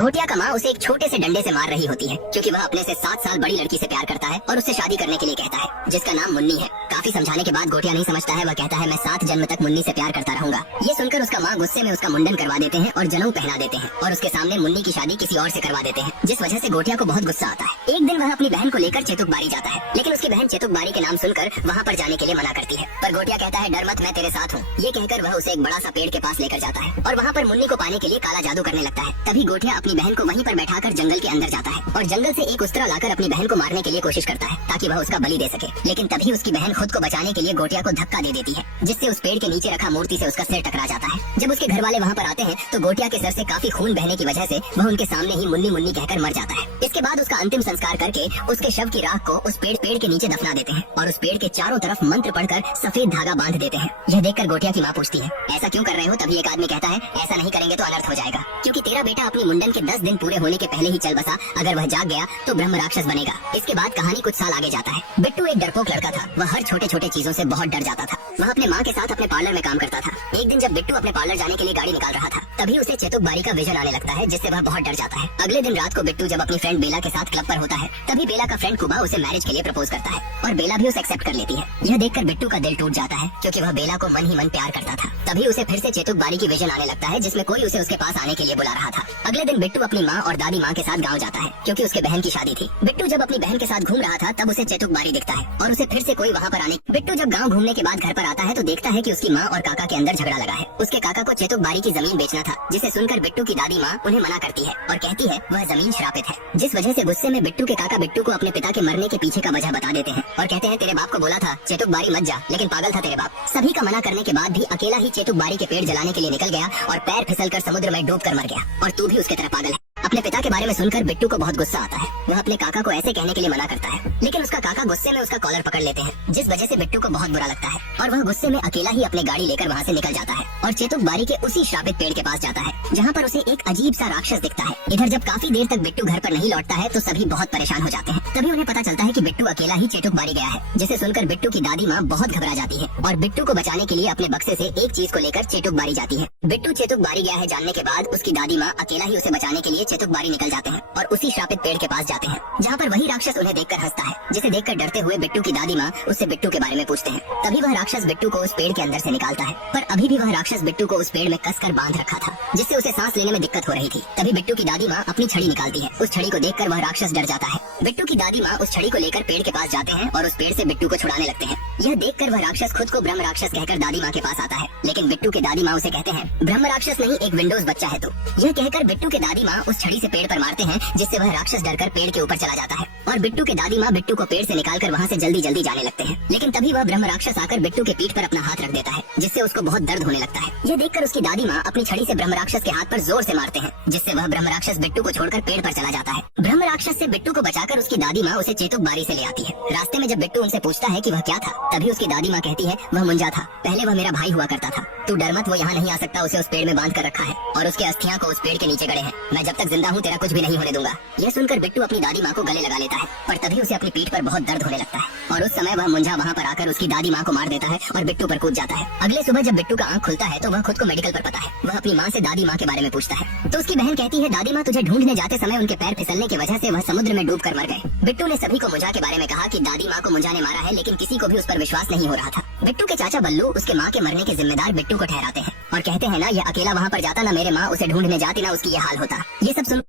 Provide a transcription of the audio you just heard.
घोटिया का माँ उसे एक छोटे से डंडे से मार रही होती है क्योंकि वह अपने से 7 साल बड़ी लड़की से प्यार करता है और उससे शादी करने के लिए कहता है, जिसका नाम मुन्नी है। काफी समझाने के बाद घोटिया नहीं समझता है। वह कहता है, मैं 7 जन्म तक मुन्नी से प्यार करता रहूंगा। ये सुनकर उसका माँ गुस्से में उसका मुंडन करवा देते हैं और जनेऊ पहना देते हैं और उसके सामने मुन्नी की शादी किसी और से करवा देते हैं, जिस वजह से घोटिया को बहुत गुस्सा आता है। एक दिन वह अपनी बहन को लेकर चेतुकबारी जाता है, लेकिन उसकी बहन चेतुकबारी के नाम सुनकर वहाँ पर जाने के लिए मना करती है। पर घोटिया कहता है, डर मत, मैं तेरे साथ हूँ। ये कहकर वह उसे एक बड़ा सा पेड़ के पास लेकर जाता है और वहाँ पर मुन्नी को पाने के लिए काला जादू करने लगता है। तभी घोटिया अपनी बहन को वहीं पर बैठाकर जंगल के अंदर जाता है और जंगल से एक उस्तरा लाकर अपनी बहन को मारने के लिए कोशिश करता है ताकि वह उसका बलि दे सके। लेकिन तभी उसकी बहन खुद को बचाने के लिए घोटिया को धक्का दे देती है, जिससे उस पेड़ के नीचे रखा मूर्ति से उसका सिर टकरा जाता है। जब उसके घर वाले वहाँ पर आते हैं तो घोटिया के सर से काफी खून बहने की वजह से वह उनके सामने ही मुन्नी मुन्नी कहकर मर जाता है। इसके बाद उसका अंतिम संस्कार करके उसके शव की राख को उस पेड़ के नीचे दफना देते हैं और उस पेड़ के चारों तरफ मंत्र पढ़कर सफेद धागा बांध देते हैं। यह देखकर घोटिया की माँ पूछती है, ऐसा क्यों कर रहे हो? तभी एक आदमी कहता है, ऐसा नहीं करेंगे तो अनर्थ हो जाएगा, क्योंकि तेरा बेटा अपनी मुंडन के 10 दिन पूरे होने के पहले ही चल बसा। अगर वह जाग गया तो ब्रह्म राक्षस बनेगा। इसके बाद कहानी कुछ साल आगे जाता है। बिट्टू एक डरपोक लड़का था। वह हर छोटे छोटे चीजों से बहुत डर जाता था। वह अपने माँ के साथ अपने पार्लर में काम करता था। एक दिन जब बिट्टू अपने पार्लर जाने के लिए गाड़ी निकाल रहा था, तभी उसे चेतुकबारी का विजन आने लगता है, जिससे वह बहुत डर जाता है। अगले दिन रात को बिट्टू जब अपनी फ्रेंड बेला के साथ क्लब पर होता है, तभी बेला का फ्रेंड कुबा उसे मैरिज के लिए प्रपोज करता है और बेला भी उसे एक्सेप्ट कर लेती है। यह देखकर बिट्टू का दिल टूट जाता है क्योंकि वह बेला को मन ही मन प्यार करता था। तभी उसे फिर से चेतुकबारी की विजन आने लगता है, जिसमें कोई उसे उसके पास आने के लिए बुला रहा था। अगले दिन बिट्टू अपनी माँ और दादी माँ के साथ गाँव जाता है क्योंकि उसके बहन की शादी थी। बिट्टू जब अपनी बहन के साथ घूम रहा था तब उसे चेतुकबारी दिखता है और उसे फिर से कोई वहाँ पर आने। बिट्टू जब गाँव घूमने के बाद घर पर आता है तो देखता है कि उसकी माँ और काका के अंदर झगड़ा लगा है। उसके काका को चेतुकबारी की जमीन बेचना था, जिसे सुनकर बिट्टू की दादी माँ उन्हें मना करती है और कहती है वह जमीन श्रापित है, जिस वजह से गुस्से में बिट्टू के काका बिट्टू को अपने पिता के मरने के पीछे का वजह बता देते हैं और कहते हैं, तेरे बाप को बोला था चेतुकबारी मत जा, लेकिन पागल था तेरे बाप। सभी का मना करने के बाद भी अकेला ही चेतुकबारी के पेड़ जलाने के लिए निकल गया और पैर फिसलकर समुद्र में डूब कर मर गया। और तू भी उसके तरह पागल है। अपने पिता के बारे में सुनकर बिट्टू को बहुत गुस्सा आता है। वह अपने काका को ऐसे कहने के लिए मना करता है, लेकिन उसका काका गुस्से में उसका कॉलर पकड़ लेते हैं, जिस वजह से बिट्टू को बहुत बुरा लगता है और वह गुस्से में अकेला ही अपनी गाड़ी लेकर वहाँ से निकल जाता है और चेतुकबारी के उसी श्रापित पेड़ के पास जाता है, जहाँ पर उसे एक अजीब सा राक्षस दिखता है। इधर जब काफी देर तक बिट्टू घर पर नहीं लौटता है तो सभी बहुत परेशान हो जाते हैं। तभी उन्हें पता चलता है कि बिट्टू अकेला ही चेतुकबारी गया है, जिसे सुनकर बिट्टू की दादी माँ बहुत घबरा जाती है और बिट्टू को बचाने के लिए अपने बक्से से एक चीज को लेकर चेतुकबारी जाती है। बिट्टू चेतुकबारी गया है जानने के बाद उसकी दादी माँ अकेला ही उसे बचाने के लिए चेतुकबारी निकल जाते हैं और उसी श्रापित पेड़ के पास जाते हैं, जहाँ पर वही राक्षस उन्हें देखकर हंसता है, जिसे देखकर डरते हुए बिट्टू की दादी माँ उससे बिट्टू के बारे में पूछते हैं। तभी वह राक्षस बिट्टू को उस पेड़ के अंदर से निकालता है, पर अभी भी वह राक्षस बिट्टू को उस पेड़ में कसकर बांध रखा था, जिससे उसे सांस लेने में दिक्कत हो रही थी। तभी बिट्टू की दादी माँ अपनी छड़ी निकालती है। उस छड़ी को देखकर वह राक्षस डर जाता है। बिट्टू की दादी माँ उस छड़ी को लेकर पेड़ के पास जाते हैं और उस पेड़ से बिट्टू को छुड़ाने लगते हैं। यह देखकर वह राक्षस खुद को ब्रह्म राक्षस कहकर दादी माँ के पास आता है, लेकिन बिट्टू के दादी माँ उसे कहते हैं, ब्रह्म राक्षस नहीं, एक विंडोज बच्चा है तू। यह कहकर बिट्टू के दादी माँ उस छड़ी से पेड़ पर मारते हैं, जिससे वह राक्षस डरकर पेड़ के ऊपर चला जाता है और बिट्टू के दादी माँ बिट्टू को पेड़ से निकालकर वहाँ से जल्दी जल्दी जाने लगते हैं। लेकिन तभी वह ब्रह्म राक्षस आकर बिट्टू के पीठ पर अपना हाथ रख देता है, जिससे उसको बहुत दर्द होने लगता है। यह देखकर उसकी दादी माँ अपनी छड़ी से ब्रह्म राक्षस के हाथ पर जोर से मारते हैं, जिससे वह ब्रह्म राक्षस बिट्टू को छोड़कर पेड़ पर चला जाता है। ब्रह्म राक्षस से बिट्टू को बचाकर उसकी दादी माँ उसे चेतुकबारी से ले आती है। रास्ते में जब बिट्टू उनसे पूछता है कि वह क्या था, तभी उसकी दादी माँ कहती है, वह मुंजा था, पहले वह मेरा भाई हुआ करता था, तू डर मत, वो यहाँ नहीं आ सकता, उसे उस पेड़ में बांध कर रखा है और उसके अस्थियां को उस पेड़ के नीचे गड़े हैं। मैं जब तक जिंदा हूँ तेरा कुछ भी नहीं होने दूंगा। यह सुनकर बिट्टू अपनी दादी माँ को गले लगा लेता है, पर तभी उसे अपनी पीठ पर बहुत दर्द होने लगता है और उस समय वह मुंजा वहाँ पर आकर उसकी दादी माँ को मार देता है और बिट्टू पर कूद जाता है। अगले सुबह जब बिट्टू का आँख खुलता है तो वह खुद को मेडिकल पर पता है। वह अपनी माँ से दादी माँ के बारे में पूछता है तो उसकी बहन कहती है, दादी माँ तुझे ढूंढने जाते समय उनके पैर फिसलने की वजह से वह समुद्र में डूब कर मर गए। बिट्टू ने सभी को मुंजा के बारे में कहा कि दादी माँ को मुंजा ने मारा है, लेकिन किसी को भी उस पर विश्वास नहीं हो रहा था। बिट्टू के चाचा बल्लू उसके माँ के मरने के जिम्मेदार बिट्टू को ठहराते हैं और कहते हैं, ना ये अकेला वहाँ पर जाता, ना मेरे माँ उसे ढूंढने जाती, ना उसकी ये हाल होता। ये सब सुन